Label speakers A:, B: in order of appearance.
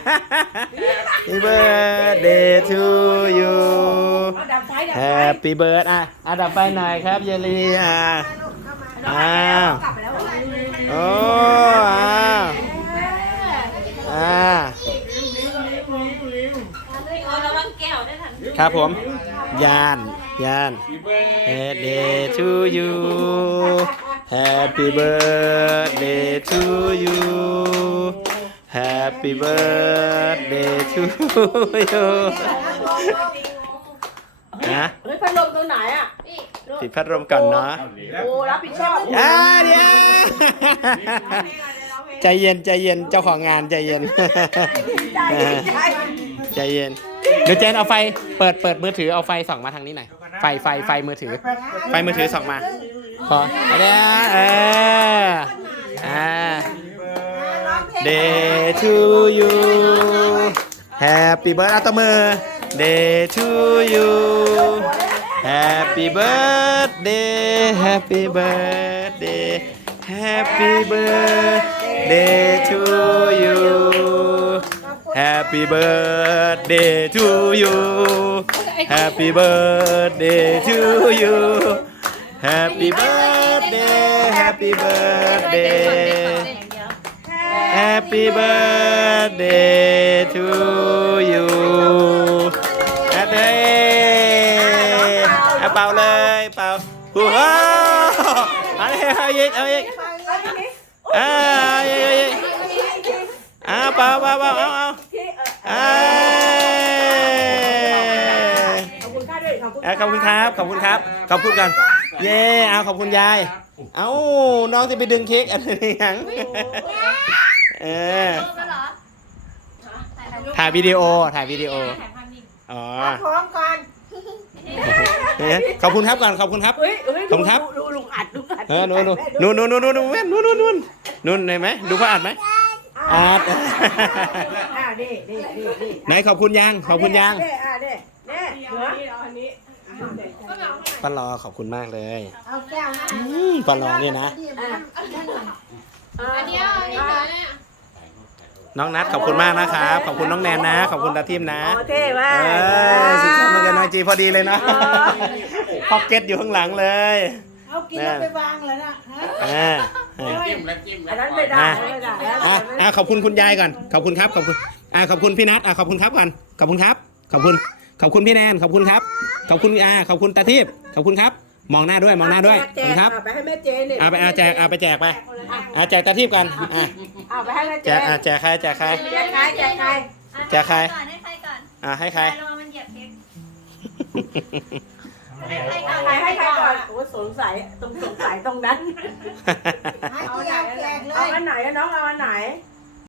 A: Happy birthday to you Happy birthday ดับไฟหน่อยครับเยลีโอ้ครับผมยาน Birthday to you Happy birthday to you Happy birthday to you นะ
B: เฮ้ยพัดลมตัวไหนอ่ะ
A: ปิดพัดลมก่อนเนาะ
B: โอ้รับผิดชอบ
A: เดี๋ยวใจเย็นเจ้าของงานใจเย็นใจเย็นเดี๋ยวเจนเอาไฟเปิดมือถือเอาไฟส่องมาทางนี้หน่อยไฟมือถือส่องมาพอเดี๋ยวDay to you Happy birthday ตัวมือ Day to you Happy birthday Happy birthday Happy birthday to you Happy birthday to you Happy birthday to you Happy birthday Happy birthday Happy birthday to you Happy เป่าเลยเป่าว้าวเอาอีกเป่าเอาขอบคุณครับขอบคุณกันเย้เอาขอบคุณยายเอาน้องจะไปดึงเค้กอะไรอย่างถ่ายวิดีโออ๋อ
B: พร้อมกัน
A: ขอบคุณครับก่อนขอบคุณครับขอบคุณครับ
B: ดูลุงอัดนู่น
A: เห็นไหมดูเขาอัดไหมอัดไหนขอบคุณยังป้ารอขอบคุณมากเลยป้ารอเนี่ยนะน้องนัทขอบคุณมากนะครับขอบคุณน้องแนนนะขอบคุณตาทิมนะ
B: เท่มาก
A: สุดยอดเลยน้องจีพอดีเลยนะพ็อกเก็ตอยู่ข้างหลังเลย
B: เอากินแล้วไปวางเลยนะ
C: จิ้ม
B: อันนั้นไม่ได้
A: ขอบคุณคุณยายก่อนขอบคุณครับขอบคุณพี่นัทขอบคุณครับก่อนขอบคุณครับขอบคุณพี่แนนขอบคุณครับขอบคุณตาทิพย์ขอบคุณครับมองหน้าด้วยขอบคุณครับ
B: ไปให้แม่เจนเนี่ย
A: ไปแจกไปแจกตาทิพย์กัน
B: ไปให้แม่เจน
A: แจกใครให้ใครให้ใคร
B: ให้ใครก่อนโอ้สงสัยตรงนั้นเอาอันไหนน้องเอาอันไหน